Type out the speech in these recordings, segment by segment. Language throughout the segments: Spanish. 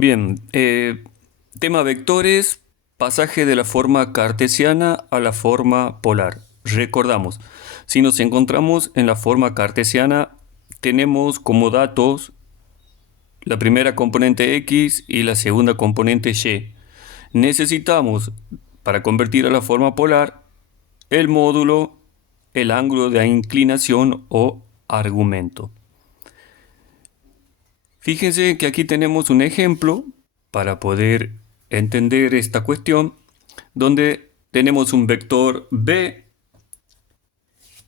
Bien, tema vectores, pasaje de la forma cartesiana a la forma polar. Recordamos, si nos encontramos en la forma cartesiana, tenemos como datos la primera componente x y la segunda componente y. Necesitamos, para convertir a la forma polar, el módulo, el ángulo de inclinación o argumento. Fíjense que aquí tenemos un ejemplo para poder entender esta cuestión, donde tenemos un vector b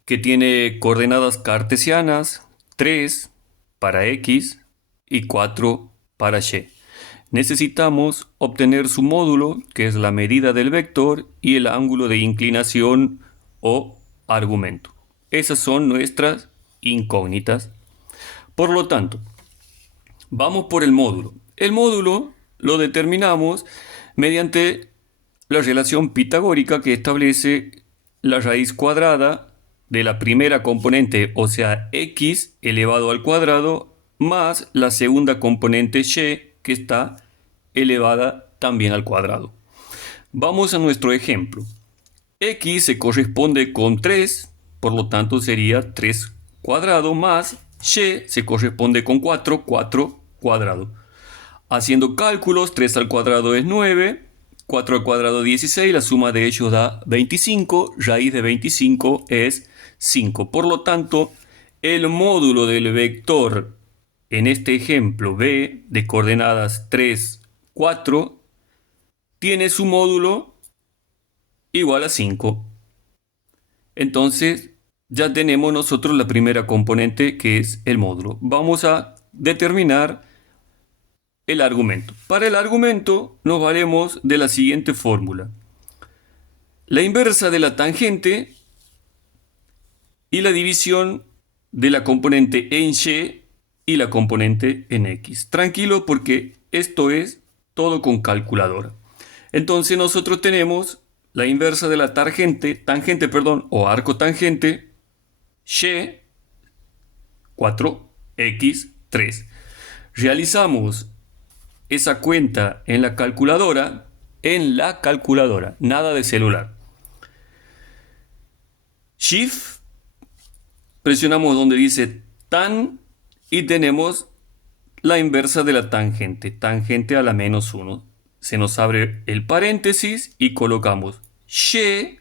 que tiene coordenadas cartesianas 3 para x y 4 para y. Necesitamos obtener su módulo, que es la medida del vector, y el ángulo de inclinación o argumento. Esas son nuestras incógnitas. Por lo tanto, vamos por el módulo. El módulo lo determinamos mediante la relación pitagórica que establece la raíz cuadrada de la primera componente, o sea, x elevado al cuadrado, más la segunda componente y, que está elevada también al cuadrado. Vamos a nuestro ejemplo. X se corresponde con 3, por lo tanto sería 3 cuadrado, más y se corresponde con 4, 4 cuadrado. Haciendo cálculos, 3 al cuadrado es 9, 4 al cuadrado 16, la suma de ellos da 25, raíz de 25 es 5. Por lo tanto, el módulo del vector, en este ejemplo b, de coordenadas 3, 4, tiene su módulo igual a 5. Entonces, ya tenemos nosotros la primera componente, que es el módulo. Vamos a determinar el argumento. Para el argumento nos valemos de la siguiente fórmula. La inversa de la tangente y la división de la componente en y y la componente en x. Tranquilo, porque esto es todo con calculadora. Entonces nosotros tenemos la inversa de la tangente, o arco tangente, y 4, x 3. Realizamos esa cuenta en la calculadora, nada de celular. Shift, presionamos donde dice tan y tenemos la inversa de la tangente, tangente a la menos 1. Se nos abre el paréntesis y colocamos y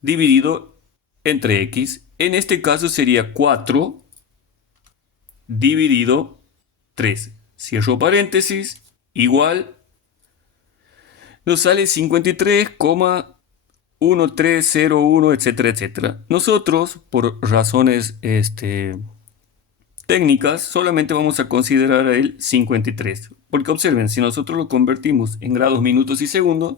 dividido entre x. En este caso sería 4 dividido 3. Cierro paréntesis, igual. Nos sale 53,1301, etcétera, etcétera. Nosotros, por razones técnicas, solamente vamos a considerar el 53. Porque observen, si nosotros lo convertimos en grados, minutos y segundos,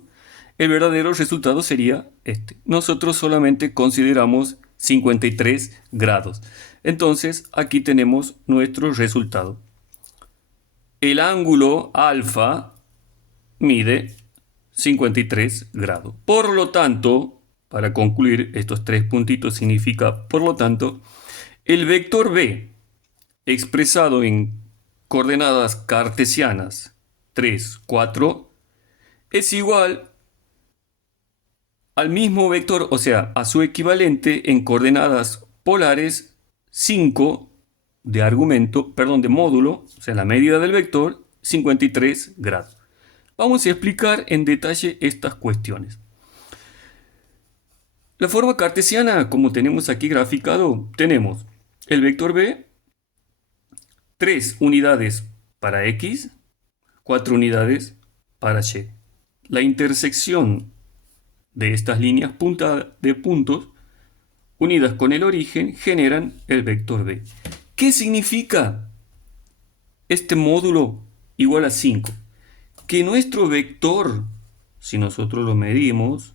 el verdadero resultado sería este. Nosotros solamente consideramos 53 grados. Entonces, aquí tenemos nuestro resultado. El ángulo alfa mide 53 grados. Por lo tanto, para concluir, estos tres puntitos significa, por lo tanto, el vector b, expresado en coordenadas cartesianas 3, 4, es igual al mismo vector, o sea, a su equivalente en coordenadas polares 5 de módulo, o sea, la medida del vector, 53 grados. Vamos a explicar en detalle estas cuestiones. La forma cartesiana, como tenemos aquí graficado, tenemos el vector b, 3 unidades para x, 4 unidades para y. La intersección de estas líneas de puntos unidas con el origen generan el vector b. ¿Qué significa este módulo igual a 5? Que nuestro vector, si nosotros lo medimos,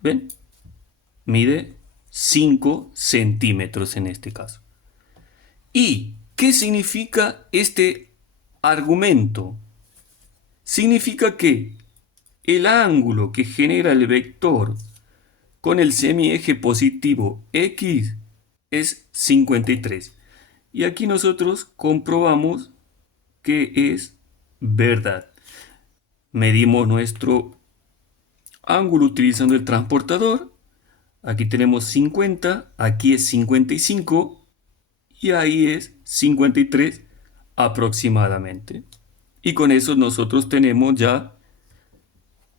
¿ven? Mide 5 centímetros en este caso. ¿Y qué significa este argumento? Significa que el ángulo que genera el vector con el semieje positivo x es 53. Y aquí nosotros comprobamos que es verdad. Medimos nuestro ángulo utilizando el transportador. Aquí tenemos 50, aquí es 55 y ahí es 53 aproximadamente. Y con eso nosotros tenemos ya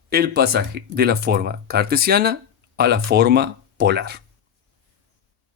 el pasaje de la forma cartesiana a la forma polar.